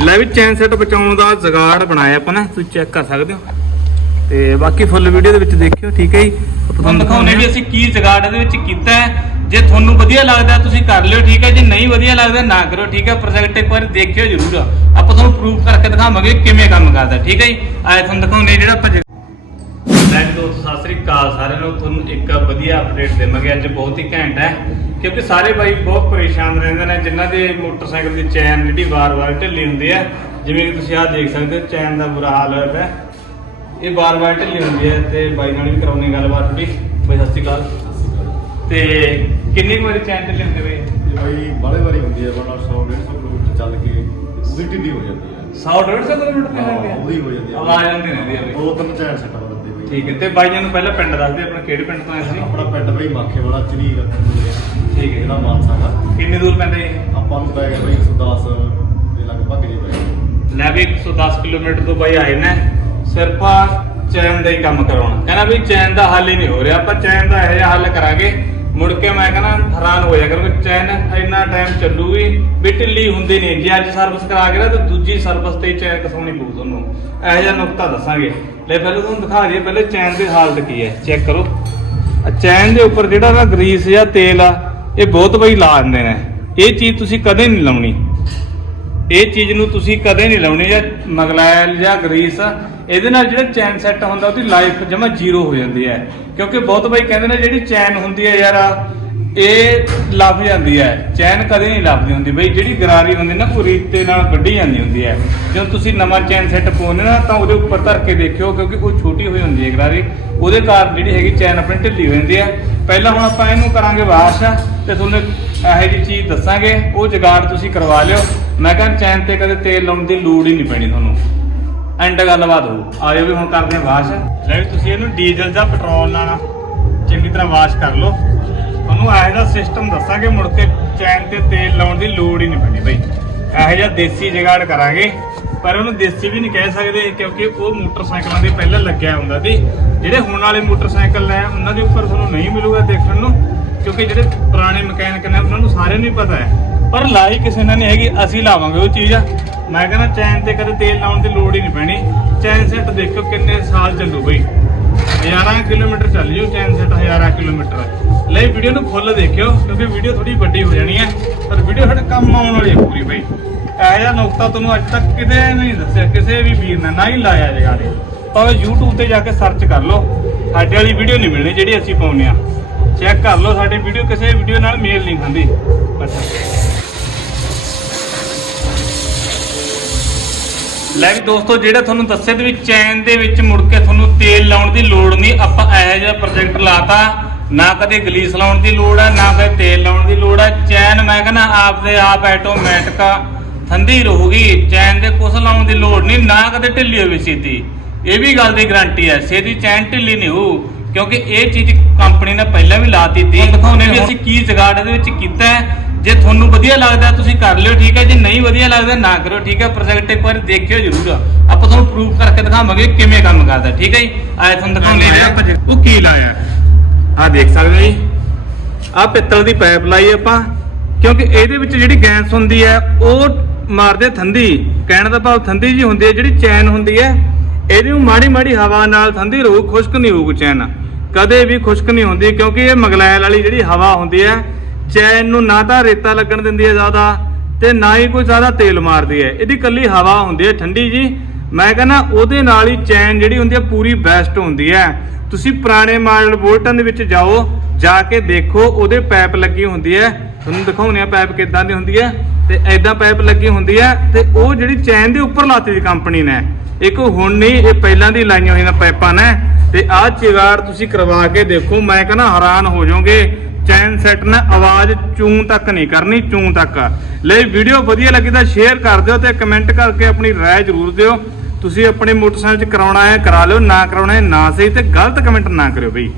ਲੈ ਵੀ ਚੈਨ ਸੈੱਟ ਬਚਾਉਣ ਦਾ ਜਗਾੜ ਬਣਾਇਆ ਆਪਾਂ ਨੇ ਤੁਸੀਂ ਚੈੱਕ ਕਰ ਸਕਦੇ ਹੋ। ਤੇ ਬਾਕੀ ਫੁੱਲ ਵੀਡੀਓ ਦੇ ਵਿੱਚ ਦੇਖਿਓ ਠੀਕ ਹੈ ਜੀ? ਆਪਾਂ ਤੁਹਾਨੂੰ ਦਿਖਾਉਣੇ ਵੀ ਅਸੀਂ ਕੀ ਜਗਾੜ ਇਹਦੇ ਵਿੱਚ ਕੀਤਾ ਹੈ। ਜੇ ਤੁਹਾਨੂੰ ਵਧੀਆ ਲੱਗਦਾ ਤੁਸੀਂ ਕਰ ਲਿਓ ਠੀਕ ਹੈ? ਜੇ ਨਹੀਂ ਵਧੀਆ ਲੱਗਦਾ ਨਾ ਕਰੋ ਠੀਕ ਹੈ? ਪ੍ਰੋਜੈਕਟ ਇੱਕ ਵਾਰ ਦੇਖਿਓ ਜ਼ਰੂਰ। ਆਪਾਂ ਤੁਹਾਨੂੰ ਪ੍ਰੂਫ ਕਰਕੇ ਦਿਖਾਵਾਂਗੇ ਕਿਵੇਂ ਕੰਮ ਕਰਦਾ ਠੀਕ ਹੈ ਜੀ? ਅੱਜ ਤੁਹਾਨੂੰ ਦਿਖਾਉਣੇ ਜਿਹੜਾ ਆਪਾਂ ਲੈ ਜੀ ਦੋਸਤੋ ਸਤਿ ਸ੍ਰੀ ਅਕਾਲ ਸਾਰਿਆਂ ਨੂੰ। ਤੁਹਾਨੂੰ ਇੱਕ ਵਧੀਆ ਅਪਡੇਟ ਦੇਵਾਂਗੇ। ਅੱਜ ਬਹੁਤ ਹੀ ਘੈਂਟ ਹੈ। ਕਿਉਂਕਿ ਸਾਰੇ ਬਾਈ ਬਹੁਤ ਪਰੇਸ਼ਾਨ ਰਹਿੰਦੇ ਨੇ ਜਿਨ੍ਹਾਂ ਦੇ ਮੋਟਰਸਾਈਕਲ ਦੀ ਚੈਨ ਜਿਹੜੀ ਵਾਰ-ਵਾਰ ਢਿੱਲੀ ਹੁੰਦੀ ਹੈ ਜਿਵੇਂ ਕਿ ਤੁਸੀਂ ਆਹ ਦੇਖ ਸਕਦੇ ਹੋ ਚੈਨ ਦਾ ਬੁਰਾ ਹਾਲ ਹੋਇਆ ਪਿਆ। ਇਹ ਵਾਰ-ਵਾਰ ਢਿੱਲੀ ਹੁੰਦੀ ਹੈ ਤੇ ਬਾਈ ਨਾਲ ਵੀ ਕਰਾਉਣੀ ਗੱਲਬਾਤ ਥੋੜੀ ਬਾਈ ਸਤਿ ਸ੍ਰੀ ਅਕਾਲ। ਤੇ ਕਿੰਨੀ ਵਾਰੀ ਚੈਨ ਢਿੱਲੀ ਹੁੰਦੀ ਬਈ? ਬਾਈ ਬਾਲੇ ਵਾਰੀ ਹੁੰਦੀ ਹੈ ਬੜਾ 100 150 ਕਿਲੋਮੀਟਰ ਚੱਲ ਕੇ ਉਹਦੀ ਢਿੱਲੀ ਹੋ ਜਾਂਦੀ ਹੈ। 100 150 ਕਿਲੋਮੀਟਰ ਤੇ ਹਾਂ, ਜਾਂਦੀ ਹੈ ਉਹਦੀ ਹੋ ਜਾਂਦੀ ਹੈ। ਆਵਾਜ਼ ਆਉਂਦੀ ਰਹਿੰਦੀ ਹੈ ਬਈ। ਦੋ ਤਿੰਨ ਚੈਨ ਸੱਟ ਠੀਕ ਹੈ ਤੇ ਬਾਈਆਂ ਨੂੰ ਪਹਿਲਾਂ ਪਿੰਡ ਦੱਸਦੇ ਆਪਣਾ ਕਿਹੜੇ ਪਿੰਡ ਤੋਂ ਆਏ ਸੀ? ਆਪਣਾ ਪਿੰਡ ਬਈ ਮਾਖੇ ਵਾਲਾ ਚਰੀ ਠੀਕ ਹੈ। ਜਿਹੜਾ ਮਾਨਸਾ ਦਾ। ਕਿੰਨੀ ਦੂਰ ਪੈਂਦਾ ਇਹ? ਆਪਾਂ ਨੂੰ ਪੈ ਗਿਆ ਬਈ 110 ਦੇ ਲਗਭਗ ਜੇ ਪੈ ਲੈ ਵੀ 110 ਕਿਲੋਮੀਟਰ ਤੋਂ ਬਾਈ ਆਏ ਨੇ। ਸਿਰਫ ਚੈਨ ਦਾ ਹੀ ਕੰਮ ਕਰਾਉਣਾ। ਕਹਿੰਦਾ ਵੀ ਚੈਨ ਦਾ ਹੱਲ ਹੀ ਨਹੀਂ ਹੋ ਰਿਹਾ। ਆਪਾਂ ਚੈਨ ਦਾ ਇਹ ਹੱਲ ਕਰਾਂਗੇ। ਮੁੜ ਕੇ ਮੈਂ ਕਹਿੰਦਾ ਹੈਰਾਨ ਹੋ ਜਾ ਕਰੂੰਗਾ ਚੈਨ ਇੰਨਾ ਟਾਈਮ ਚੱਲੂਗੀ ਵੀ ਢਿੱਲੀ ਹੁੰਦੀ ਨਹੀਂ। ਜੇ ਅੱਜ ਸਰਵਿਸ ਕਰਾ ਕੇ ਨਾ ਤਾਂ ਦੂਜੀ ਸਰਵਿਸ ਤੇ ਚੈਨ ਕਸਾਉਣੀ ਪਊ ਤੁਹਾਨੂੰ। ਇਹ ਜਿਹਾ ਨੁਕਤਾ ਦੱਸਾਂਗੇ। ਲੈ ਪਹਿਲਾਂ ਤੁਹਾਨੂੰ ਦਿਖਾ ਦਈਏ, ਪਹਿਲੇ ਚੈਨ ਦੀ ਹਾਲਤ ਕੀ ਹੈ ਚੈੱਕ ਕਰੋ। ਆ ਚੈਨ ਦੇ ਉੱਪਰ ਜਿਹੜਾ ਨਾ ਗਰੀਸ ਜਾਂ ਤੇਲ ਆ, ਇਹ ਬਹੁਤ ਬਈ ਲਾ ਦਿੰਦੇ ਨੇ। ਇਹ ਚੀਜ਼ ਤੁਸੀਂ ਕਦੇ ਨਹੀਂ ਲਾਉਣੀ। ਇਹ ਚੀਜ਼ ਨੂੰ ਤੁਸੀਂ ਕਦੇ ਨਹੀਂ ਲਾਉਣੀ, ਜਾਂ ਮਗਲਾਇਲ ਜਾਂ ਗਰੀਸ ਇਹਦੇ ਨਾਲ ਜਿਹੜਾ ਚੈਨ ਸੈੱਟ ਹੁੰਦਾ, ਉਹਦੀ ਲਾਈਫ ਜਮਾ ਜ਼ੀਰੋ ਹੋ ਜਾਂਦੀ ਹੈ। ਕਿਉਂਕਿ ਬਹੁਤ ਬਾਈ ਕਹਿੰਦੇ ਨੇ ਜਿਹੜੀ ਚੈਨ ਹੁੰਦੀ ਹੈ ਯਾਰ ਇਹ ਲੱਭ ਜਾਂਦੀ ਹੈ। ਚੈਨ ਕਦੇ ਨਹੀਂ ਲੱਭਦੀ ਹੁੰਦੀ ਬਈ। ਜਿਹੜੀ ਗਰਾਰੀ ਹੁੰਦੀ ਨਾ ਉਹ ਰੀਤੇ ਨਾਲ ਵੱਢੀ ਜਾਂਦੀ ਹੁੰਦੀ ਹੈ। ਜਦੋਂ ਤੁਸੀਂ ਨਵਾਂ ਚੈਨ ਸੈੱਟ ਪਾਉਂਦੇ ਨਾ, ਤਾਂ ਉਹਦੇ ਉੱਪਰ ਧਰ ਕੇ ਦੇਖਿਓ, ਕਿਉਂਕਿ ਉਹ ਛੋਟੀ ਹੋਈ ਹੁੰਦੀ ਹੈ ਗਰਾਰੀ। ਉਹਦੇ ਕਾਰਨ ਜਿਹੜੀ ਹੈਗੀ ਚੈਨ ਆਪਣੀ ਢਿੱਲੀ ਹੋ ਜਾਂਦੀ ਹੈ। ਪਹਿਲਾਂ ਹੁਣ ਆਪਾਂ ਇਹਨੂੰ ਕਰਾਂਗੇ ਵਾਸ਼, ਤੇ ਤੁਹਾਨੂੰ ਇਹੋ ਜਿਹੀ ਚੀਜ਼ ਦੱਸਾਂਗੇ। ਉਹ ਜਗਾੜ ਤੁਸੀਂ ਕਰਵਾ ਲਿਓ। ਮੈਂ ਕਹਿੰਦਾ ਚੈਨ ਤੇ ਕਦੇ ਤੇਲ ਲਾਉਣ ਦੀ ਲੋੜ ਹੀ ਨਹੀਂ ਪੈਣੀ ਤੁਹਾਨੂੰ। ਐਂਡ ਗੱਲਬਾਤ ਹੋ ਆਇਓ ਵੀ ਹੁਣ ਕਰਦੇ ਹਾਂ ਵਾਸ਼। ਲੈ ਤੁਸੀਂ ਇਹਨੂੰ ਡੀਜ਼ਲ ਜਾਂ ਪੈਟਰੋਲ ਨਾਲ ਚੰਗੀ ਤਰ੍ਹਾਂ ਵਾਸ਼ ਕਰ ਲਓ। ਤੁਹਾਨੂੰ ਇਹੋ ਜਿਹਾ ਸਿਸਟਮ ਦੱਸਾਂਗੇ, ਮੁੜ ਕੇ ਚੈਨ ਤੇ ਤੇਲ ਲਾਉਣ ਦੀ ਲੋੜ ਹੀ ਨਹੀਂ ਪੈਣੀ ਬਈ। ਇਹੋ ਜਿਹਾ ਦੇਸੀ ਜਗਾੜ ਕਰਾਂਗੇ, ਪਰ ਉਹਨੂੰ ਦੇਸੀ ਵੀ ਨਹੀਂ ਕਹਿ ਸਕਦੇ, ਕਿਉਂਕਿ ਉਹ ਮੋਟਰਸਾਈਕਲਾਂ ਦੇ ਪਹਿਲਾਂ ਲੱਗਿਆ ਹੁੰਦਾ ਸੀ। ਜਿਹੜੇ ਹੁਣ ਵਾਲੇ ਮੋਟਰਸਾਈਕਲ ਨੇ ਉਹਨਾਂ ਦੇ ਉੱਪਰ ਤੁਹਾਨੂੰ ਨਹੀਂ ਮਿਲੂਗਾ ਦੇਖਣ ਨੂੰ, ਕਿਉਂਕਿ ਜਿਹੜੇ ਪੁਰਾਣੇ ਮਕੈਨਿਕ ਨੇ, ਉਹਨਾਂ ਨੂੰ ਸਾਰਿਆਂ ਨੂੰ ਹੀ ਪਤਾ ਹੈ। ਪਰ ਲਾਈ ਕਿਸੇ ਨਾਲ ਨਹੀਂ ਹੈਗੀ, ਅਸੀਂ ਲਾਵਾਂਗੇ ਉਹ ਚੀਜ਼। ਮੈਂ ਕਹਿੰਦਾ ਚੈਨ ਤੇ ਕਦੇ ਤੇਲ ਲਾਉਣ ਦੀ ਲੋੜ ਹੀ ਨਹੀਂ ਪੈਣੀ। ਚੈਨ ਸੈੱਟ ਦੇਖੋ ਕਿੰਨੇ ਸਾਲ ਚੱਲੂ ਬਈ। ਹਜ਼ਾਰਾਂ ਕਿਲੋਮੀਟਰ ਚੱਲ ਜੂ ਚੈਨ ਸੈੱਟ ਹਜ਼ਾਰਾਂ ਕਿਲੋਮੀਟਰ। ਲੈ ਵੀਡੀਓ ਨੂੰ ਫੁੱਲ ਦੇਖਿਓ, ਕਿਉਂਕਿ ਵੀਡੀਓ ਥੋੜੀ ਵੱਡੀ ਹੋ ਜਾਣੀ ਹੈ। ਪਰ ਵੀਡੀਓ ਸਾਡੇ ਕੰਮ ਆਉਣ ਵਾਲੀ ਹੈ ਪੂਰੀ ਬਈ। ਇਹ ਜਿਹਾ ਨੁਕਤਾ ਤੁਹਾਨੂੰ ਅੱਜ ਤੱਕ ਕਿਤੇ ਨਹੀਂ ਦੱਸਿਆ, ਕਿਸੇ ਵੀ ਵੀਰ ਨੇ, ਨਾ ਹੀ ਲਾਇਆ ਜਗਾੜੇ ਭਾਵੇਂ YouTube ਤੇ ਜਾ ਕੇ ਸਰਚ ਕਰ ਲਓ, ਸਾਡੇ ਵਾਲੀ ਵੀਡੀਓ ਨਹੀਂ ਮਿਲਣੀ ਜਿਹੜੀ ਅਸੀਂ ਪਾਉਂਦੇ ਆ ਚੈੱਕ ਕਰ ਲਓ, ਸਾਡੀ ਵੀਡੀਓ ਕਿਸੇ ਵੀਡੀਓ ਨਾਲ ਮੇਲ ਨਹੀਂ ਖਾਂਦੀ। ਲੈ ਵੀ ਦੋਸਤੋ, ਜਿਹੜਾ ਤੁਹਾਨੂੰ ਦੱਸਿਆ ਤੇ ਵੀ ਚੈਨ ਦੇ ਵਿੱਚ ਮੁੜ ਕੇ ਤੁਹਾਨੂੰ ਤੇਲ ਲਾਉਣ ਦੀ ਲੋੜ ਨਹੀਂ, ਆਪਾਂ ਇਹੋ ਜਿਹਾ ਪ੍ਰੋਜੈਕਟ ਲਾਤਾ। ਨਾ ਕਦੇ ਗਲੀਸ ਲਾਉਣ ਦੀ ਲੋੜ ਹੈ ਨਾ ਕਦੇ ਤੇਲ ਲਾਉਣ ਦੀ ਲੋੜ ਹੈ ਚੈਨ ਮੈਂ ਕਹਿੰਦਾ ਆਪ ਦੇ ਆਪ ਆਟੋਮੈਟਿਕ ਠੰਡੀ ਰਹੂਗੀ। ਚੈਨ ਦੇ ਕੁਛ ਲਾਉਣ ਦੀ ਲੋੜ ਨਹੀਂ ਨਾ ਕਦੇ ਢਿੱਲੀ ਹੋਵੇ ਛੇਤੀ ਇਹ ਵੀ ਗੱਲ ਦੀ ਗਾਰੰਟੀ ਹੈ ਛੇਤੀ ਚੈਨ ਢਿੱਲੀ ਨਹੀਂ ਹੋਊ ਕਿਉਂਕਿ ਇਹ ਚੀਜ਼ ਕੰਪਨੀ ਨੇ ਪਹਿਲਾਂ ਵੀ ਲਾਤੀ ਤੀ ਦਿਖਾਉਣੇ ਵੀ ਅਸੀਂ ਕੀ ਜਗਾੜ ਇਹਦੇ ਵਿੱਚ ਕੀਤਾ ਹੈ? ਜੇ ਤੁਹਾਨੂੰ ਵਧੀਆ ਲੱਗਦਾ ਤੁਸੀਂ ਕਰ ਲਿਓ ਠੀਕ ਹੈ? ਜੇ ਨਹੀਂ ਵਧੀਆ ਲੱਗਦਾ ਨਾ ਕਰੋ ਠੀਕ ਹੈ? ਪ੍ਰੋਜੈਕਟ ਇੱਕ ਵਾਰ ਦੇਖਿਓ ਜ਼ਰੂਰ। ਆਪਾਂ ਤੁਹਾਨੂੰ ਪ੍ਰੂਫ ਕਰਕੇ ਦਿਖਾਵਾਂਗੇ ਕਿਵੇਂ ਕੰਮ ਕਰਦਾ ਠੀਕ ਹੈ ਜੀ? ਆਏ ਤੁਹਾਨੂੰ ਦਿਖਾਉਣੇ ਉਹ ਕੀ ਲਾਇਆ? ਆ ਦੇਖ ਸਕਦੇ ਹੋ ਜੀ। ਆਹ ਪਿੱਤਲ ਦੀ ਪਾਈਪ ਲਾਈ ਆਪਾਂ, ਕਿਉਂਕਿ ਇਹਦੇ ਵਿੱਚ ਜਿਹੜੀ ਗੈਸ ਹੁੰਦੀ ਹੈ, ਉਹ ਮਾਰਦੇ ਥੰਦੀ ਕਹਿਣ ਦਾ ਭਾਵ ਥੰਦੀ ਜੀ ਹੁੰਦੀ ਹੈ, ਜਿਹੜੀ ਚੈਨ ਹੁੰਦੀ ਹੈ, ਇਹਦੀ ਨੂੰ ਮਾੜੀ ਮਾੜੀ ਹਵਾ ਨਾਲ ਥੰਦੀ ਰਹੂ, ਖੁਸ਼ਕ ਨਹੀਂ ਹੋਊ ਚੈਨ। ਕਦੇ ਵੀ ਖੁਸ਼ਕ ਨਹੀਂ ਹੁੰਦੀ, ਕਿਉਂਕਿ ਇਹ ਮਗਲੈਲ ਵਾਲੀ ਜਿਹੜੀ ਹਵਾ ਹੁੰਦੀ ਹੈ, ਚੈਨ ਨੂੰ ਨਾ ਤਾਂ ਰੇਤਾ ਲੱਗਣ ਦਿੰਦੀ ਹੈ ਜ਼ਿਆਦਾ, ਤੇ ਨਾ ਹੀ ਕੋਈ ਜ਼ਿਆਦਾ ਤੇਲ ਮਾਰਦੀ ਹੈ। ਇਹਦੀ ਕੱਲੀ ਹਵਾ ਹੁੰਦੀ ਹੈ, ਠੰਡੀ ਜੀ ਮੈਂ ਕਹਿੰਦਾ ਉਹਦੇ ਨਾਲ ਹੀ ਚੈਨ ਜਿਹੜੀ ਹੁੰਦੀ ਹੈ ਪੂਰੀ ਬੈਸਟ ਹੁੰਦੀ ਹੈ ਤੁਸੀਂ ਪੁਰਾਣੇ ਮਾਡਲ ਬੋਲਟਾਂ ਦੇ ਵਿੱਚ ਜਾਓ, ਜਾ ਕੇ ਦੇਖੋ, ਉਹਦੇ ਪਾਈਪ ਲੱਗੀ ਹੁੰਦੀ ਹੈ ਤੁਹਾਨੂੰ ਦਿਖਾਉਣੇ ਆ ਪਾਈਪ ਕਿੱਦਾਂ ਦੀ ਹੁੰਦੀ ਹੈ ਤੇ ਐਦਾਂ ਪਾਈਪ ਲੱਗੀ ਹੁੰਦੀ ਹੈ ਤੇ ਉਹ ਜਿਹੜੀ ਚੈਨ ਦੇ ਉੱਪਰ ਲਾਤੀ ਦੀ ਕੰਪਨੀ ਨੇ। ਇੱਕ ਹੁਣ ਨਹੀਂ, ਇਹ ਪਹਿਲਾਂ ਦੀ ਲਾਈਆਂ ਹੋਈਆਂ ਪਾਈਪਾਂ ਨੇ। ਤੇ ਆਹ ਚਿਗਾੜ ਤੁਸੀਂ ਕਰਵਾ ਕੇ ਦੇਖੋ, ਮੈਂ ਕਹਿੰਦਾ ਹੈਰਾਨ ਹੋ ਜਾਓਗੇ। ਚੈਨ ਸੈੱਟ ਨੇ, ਆਵਾਜ਼ ਚੂੰ ਤੱਕ ਨਹੀਂ ਕਰਨੀ, ਚੂੰ ਤੱਕ। ਲੈ ਵੀਡੀਓ ਵਧੀਆ ਲੱਗੀ ਤਾਂ ਸ਼ੇਅਰ ਕਰ ਦਿਓ ਤੇ ਕਮੈਂਟ ਕਰਕੇ ਆਪਣੀ ਰਾਏ ਜ਼ਰੂਰ ਦਿਓ। ਤੁਸੀਂ ਆਪਣੇ ਮੋਟਰਸਾਈਕਲ 'ਚ ਕਰਾਉਣਾ ਹੈ, ਕਰਾ ਲਿਓ, ਨਾ ਕਰਾਉਣਾ ਹੈ, ਨਾ ਸਹੀ ਤੇ ਗਲਤ ਕਮੈਂਟ ਨਾ ਕਰਿਓ ਬਈ।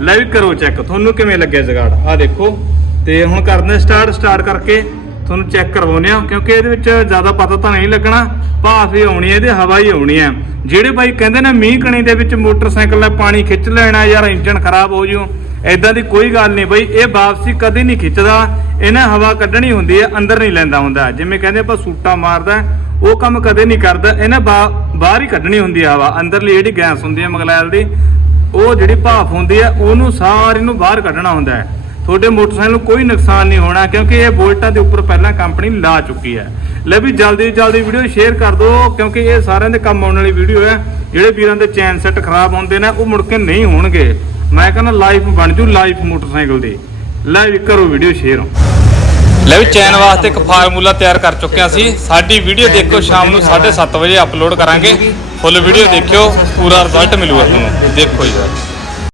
ਲੈ ਵੀ ਕਰੋ ਚੈੱਕ, ਤੁਹਾਨੂੰ ਕਿਵੇਂ ਲੱਗਿਆ ਜਗਾੜ? ਆ ਦੇਖੋ, ਤੇ ਹੁਣ ਕਰਦੇ ਸਟਾਰਟ ਸਟਾਰਟ ਕਰਕੇ ਤੁਹਾਨੂੰ ਚੈੱਕ ਕਰਵਾਉਂਦੇ ਆ ਕਿਉਂਕਿ ਇਹਦੇ ਵਿੱਚ ਜ਼ਿਆਦਾ ਪਤਾ ਤਾਂ ਨਹੀਂ ਲੱਗਣਾ, ਭਾਫ ਹੀ ਆਉਣੀ ਹੈ ਇਹਦੇ ਹਵਾ ਹੀ ਆਉਣੀ ਹੈ। ਜਿਹੜੇ ਬਾਈ ਕਹਿੰਦੇ ਨੇ ਮੀਂਹ ਕਣੀ ਦੇ ਵਿੱਚ ਮੋਟਰਸਾਈਕਲ ਦਾ ਪਾਣੀ ਖਿੱਚ ਲੈਣਾ ਯਾਰ ਇੰਜਨ ਖਰਾਬ ਹੋ ਜੂ ਐਦਾਂ ਦੀ ਕੋਈ ਗੱਲ ਨਹੀਂ ਬਈ, ਇਹ ਵਾਪਸੀ ਕਦੇ ਨਹੀਂ ਖਿੱਚਦਾ, ਇਹਨੇ ਹਵਾ ਕੱਢਣੀ ਹੁੰਦੀ ਹੈ, ਅੰਦਰ ਨਹੀਂ ਲੈਂਦਾ ਹੁੰਦਾ। ਜਿਵੇਂ ਕਹਿੰਦੇ ਆਪਾਂ ਸੂਟਾ ਮਾਰਦਾ ਉਹ ਕੰਮ ਕਦੇ ਨਹੀਂ ਕਰਦਾ, ਇਹਨੇ ਬਾ- ਬਾਹਰ ਹੀ ਕੱਢਣੀ ਹੁੰਦੀ ਆ ਹਵਾ, ਅੰਦਰਲੀ ਜਿਹੜੀ ਗੈਸ ਹੁੰਦੀ ਹੈ ਮਗਲੈਲ ਦੀ, ਉਹ ਜਿਹੜੀ ਭਾਫ ਹੁੰਦੀ ਹੈ ਉਹਨੂੰ ਸਾਰੀ ਨੂੰ ਬਾਹਰ ਕੱਢਣਾ ਹੁੰਦਾ ਹੈ। ਤੁਹਾਡੇ ਮੋਟਰਸਾਈਕਲ ਨੂੰ ਕੋਈ ਨੁਕਸਾਨ ਨਹੀਂ ਹੋਣਾ, ਕਿਉਂਕਿ ਇਹ ਬੋਲਟਾਂ ਦੇ ਉੱਪਰ ਪਹਿਲਾਂ ਕੰਪਨੀ ਲਾ ਚੁੱਕੀ ਹੈ। ਲੈ ਵੀ ਜਲਦੀ ਜਲਦੀ ਵੀਡੀਓ ਸ਼ੇਅਰ ਕਰ ਦਿਓ, ਕਿਉਂਕਿ ਇਹ ਸਾਰਿਆਂ ਦੇ ਕੰਮ ਆਉਣ ਵਾਲੀ ਵੀਡੀਓ ਹੈ, ਜਿਹੜੇ ਵੀਰਾਂ ਦੇ ਚੈਨ ਸੈੱਟ ਖਰਾਬ ਹੁੰਦੇ ਨੇ, ਉਹ ਮੁੜ ਕੇ ਨਹੀਂ ਹੋਣਗੇ। ਮੈਂ ਕਹਿੰਦਾ ਲਾਈਫ ਬਣ ਜੂ ਲਾਈਫ ਮੋਟਰਸਾਈਕਲ ਦੀ। ਲੈ ਵੀ ਕਰੋ ਵੀਡੀਓ ਸ਼ੇਅਰ। ਲੈ ਵੀ ਚੈਨ ਵਾਸਤੇ ਇੱਕ ਫਾਰਮੂਲਾ ਤਿਆਰ ਕਰ ਚੁੱਕਿਆ ਸੀ। ਸਾਡੀ ਵੀਡੀਓ ਦੇਖੋ ਸ਼ਾਮ ਨੂੰ 7:30 ਵਜੇ ਅਪਲੋਡ ਕਰਾਂਗੇ। ਫੁੱਲ ਵੀਡੀਓ ਦੇਖਿਓ, ਪੂਰਾ ਰਿਜ਼ਲਟ ਮਿਲੂਗਾ ਤੁਹਾਨੂੰ। ਦੇਖੋ ਜੀ।